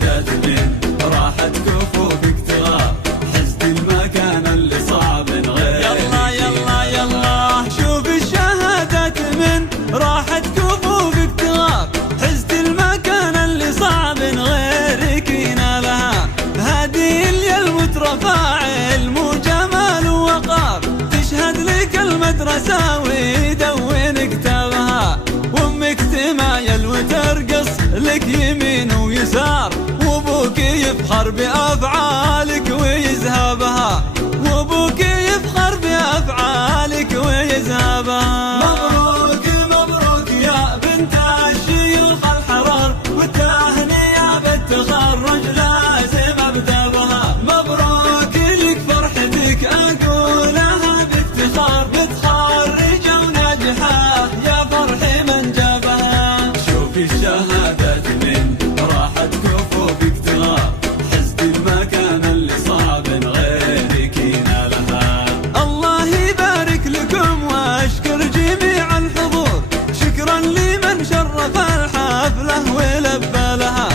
الشهادات من راحت كفوفك تغار، حزت المكان اللي صعب غيرك. يلا يلا يلا شوف الشهادات من راحت كفوفك تغار، حزت المكان اللي صعب غيرك ينالها. هذه اللي المترفع علم وجمال ووقار، تشهد لك المدرسة ويدون كتابها، وامك تمايل وترقص لك يمين ويسار، وابوك يفخر بأفعالك ويذهبها، وابوك يفخر بأفعالك ويذهبها. مبروك مبروك يا بنت الشيوخ الحرار، والتهنئة بالتخرج لازم ابدا بها. مبروك لك فرحتك اقولها بافتخار، متخرجة وناجحة يا فرح من جابها. شوفي الشهادات من راحت كفوفك تغار، حزت المكان اللي صعب غيرك ينالها. الله يبارك لكم واشكر جميع الحضور، شكرا لمن شرف الحفلة ولبى لها،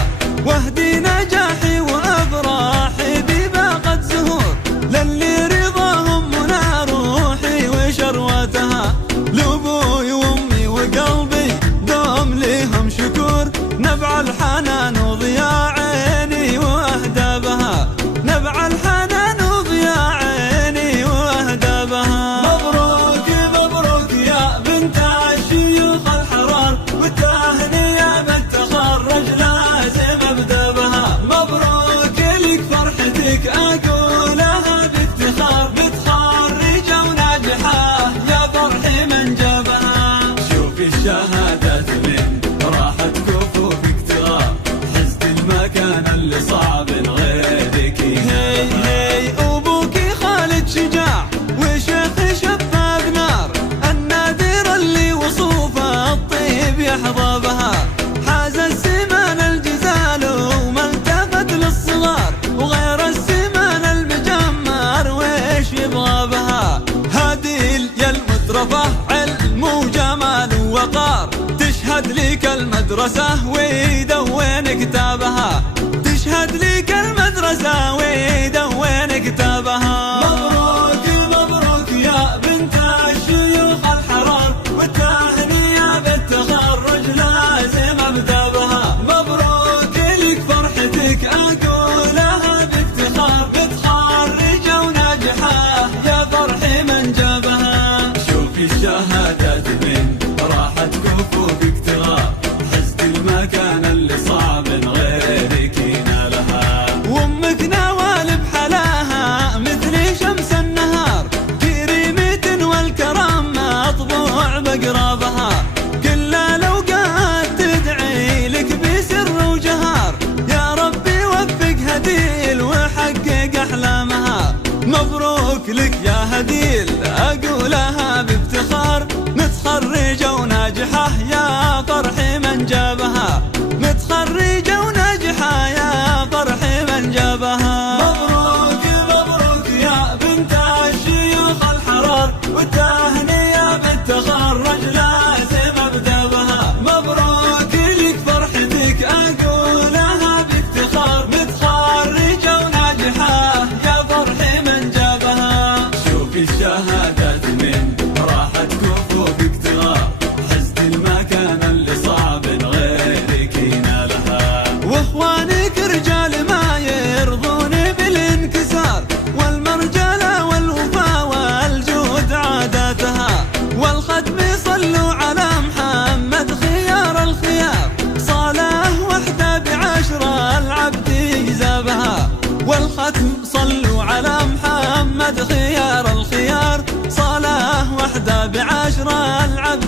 واهدي نجاحي وافراحي بباقة زهور، للي رضاهم منى روحي وشروتها. لابوي وامي وقلبي دوم ليهم شكور، نبع الحنان وضياء عيني واهدابها، نبع الحنان وضياء عيني واهدابها. مبروك مبروك يا بنت الشيوخ الحرار، والتهنئة بالتخرج لازم ابدا بها. مبروك لك فرحتك اقولها بافتخار، متخرجة وناجحة يا فرح من جابها. شوفي الشهادات من راحت كفوفك تغار، حزت المكان اللي صعب غيرك ينالها. هي ابوك خالد شجاع وشيخ شباب نار، النادر اللي وصوفه الطيب يحظى بها، حاز السمان الجزال وما التفت للصغار، وغير السمان المجمر ويش يبغى بها. هذه يا المترفة علم وجمال ووقار، تشهد لك المدرسة ويدون كتابها، تشهد لك المدرسة ويدون كتابها. مبروك مبروك يا بنت الشيوخ الحرار، والتهنئة بالتخرج لازم ابدا بها. مبروك لك فرحتك اقولها بافتخار، متخرجة وناجحة يا فرح من جابها. شوفي الشهادات من راحت كفوفك تغار، حزت المكان اللي صعب غيرك ينالها. وامك نوال بحلاها مثل شمس النهار، كريمة والكرم مطبوع بقرابها، كل الاوقات تدعي لك بسر وجهار، يا ربي وفق هديل وحقق احلامها. مبروك لك يا هديل اقولها بافتخار، متخرجة وناجحة يا فرح من جابها، متخرجة وناجحة يا فرح من جابها. مبروك مبروك يا بنت الشيوخ الحرار، والتهنئة بالتخرج لازم ابدا بها. مبروك لك فرحتك اقولها بافتخار، متخرجة وناجحة يا فرح من جابها. شوفي الشهادات من راحت كفوفك تغار، حزت المكان اللي صعب غيرك ينالها. واخوانك رجال ما يرضون بالانكسار، والمرجلة والوفا والجود عاداتها، والختم صلوا على محمد خيار الخيار، صلاة وحدة بعشرة العبد يجزابها، والختم صلوا على محمد خيار الخيار، صلاة وحدة بعشرة العبد